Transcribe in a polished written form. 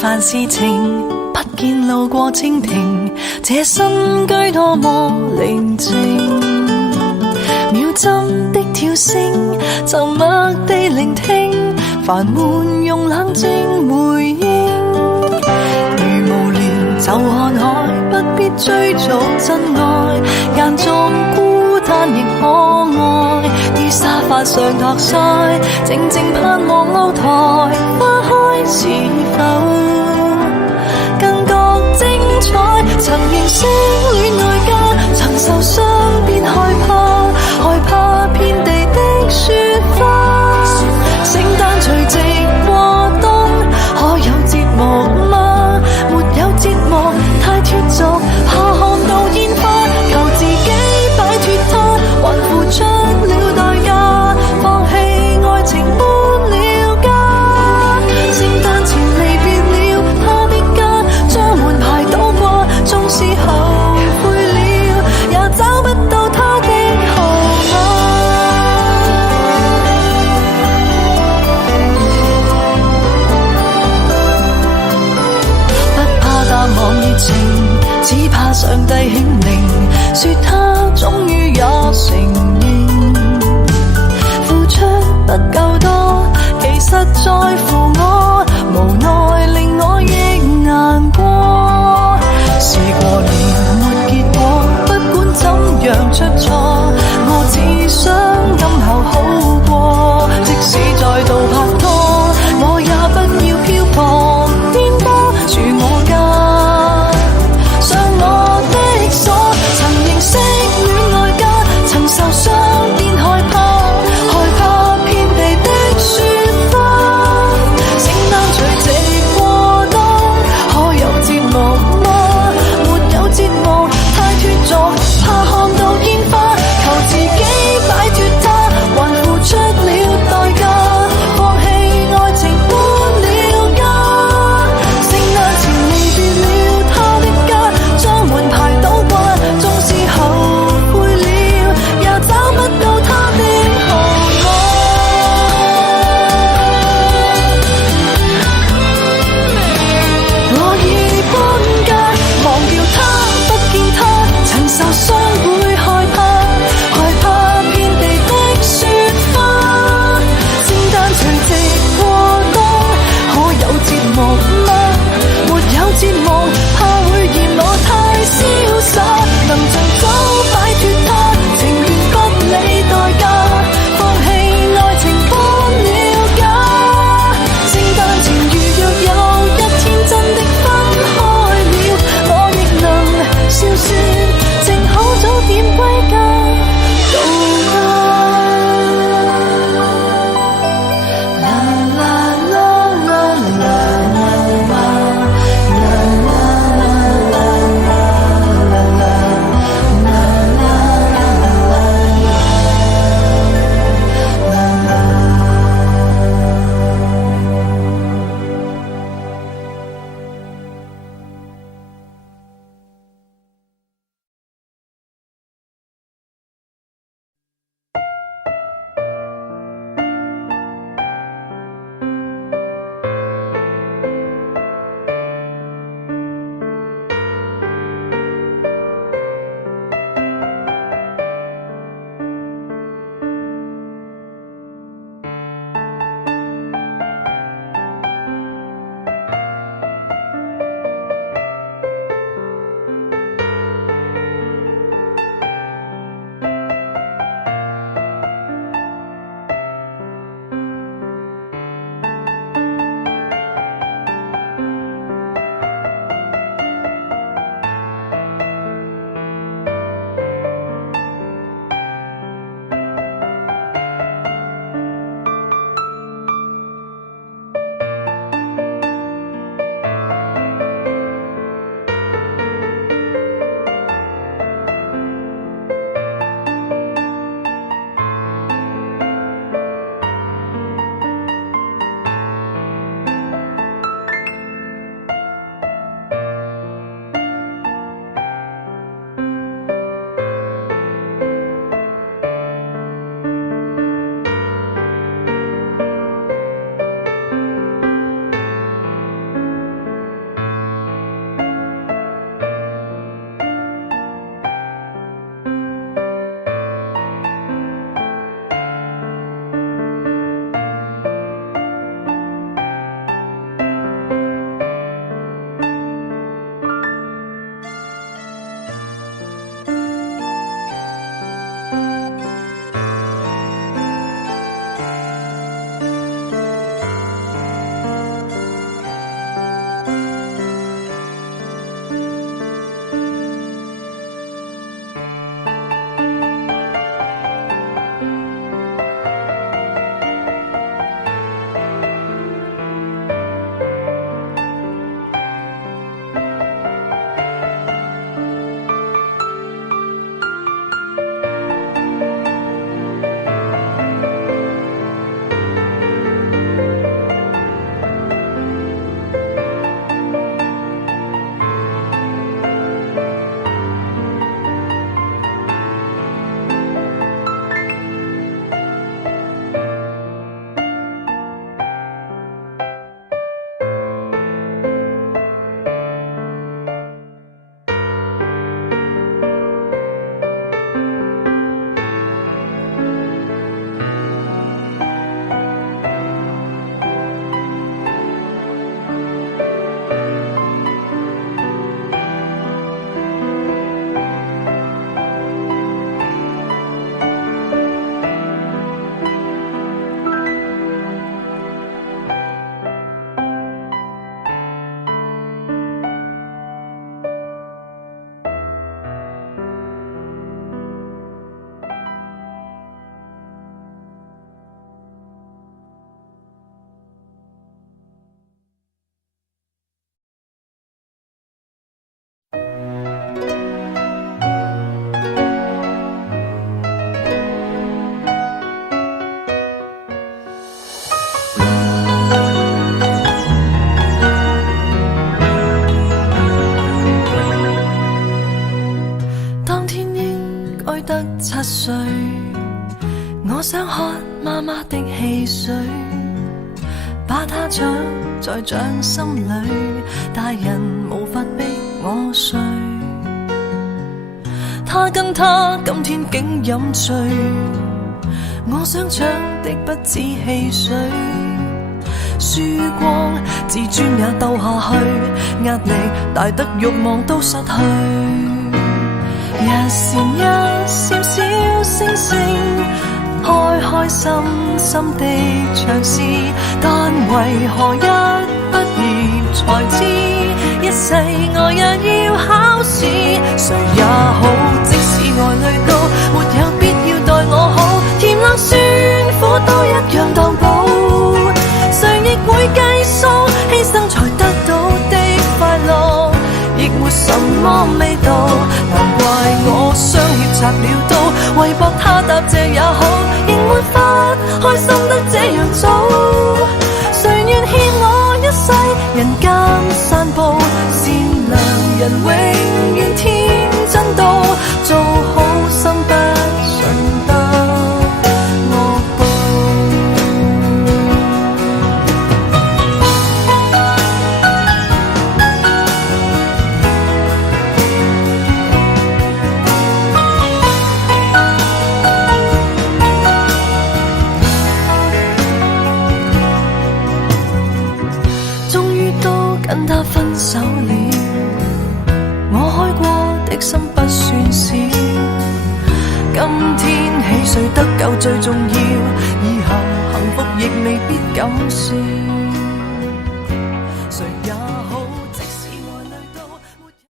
凡事情，不見路過蜻蜓，這新居多麼寧靜。秒針的跳聲，沉默地聆聽，煩悶用冷靜回應。如無聊就看海，不必追逐真愛，間中孤單亦可愛。於沙發上托腮，靜靜盼望露台花開，是否更覺精彩？曾認識戀愛家，曾受傷便害怕，害怕遍地的雪花。聖誕除夕過冬，可有節目嗎？沒有節目太脫俗，怕看到煙花，求自己擺脫它，還付出了代價，放棄愛情搬了家。聖誕前離別了他的家，將門牌倒掛，縱是後悔了，也找不到他的號碼。不怕淡忘熱情，只怕上帝顯靈，說他終於也承認，付出不夠多，其實在乎我，無奈令我亦難過。試過了沒結果，不管怎樣出錯，我只想今後好過。即使再度拍拖，我也不要漂泊顛簸住我家，上我的鎖。曾認識戀愛家，曾受傷便害怕，害怕遍地的雪花。聖誕除夕過冬，可有節目嗎？沒有節目太脫俗，怕看到煙花，求自己擺脫的汽水，把它搶在掌心裏，大人無法逼我睡。他跟他今天竟飲醉，我想搶的不止汽水，輸光自尊也鬥下去，壓力大得慾望都失去。一閃一閃小星星，開開心心的嘗試，但為何一畢業才知，一世愛也要考試。誰也好，即使愛侶都沒有必要待我好，甜辣酸苦都一樣當寶。誰亦會計數，犧牲才得到的快樂，亦沒什麼味道。難怪我雙脅插了刀，為博他答謝也好，仍沒法開心得這樣早。誰願欠我一世人間散步，善良人永遠天真到，做好心不信得惡報。終於都跟他分手了，我開過的心不算少。今天起誰得救最重要，以後幸福亦未必敢說。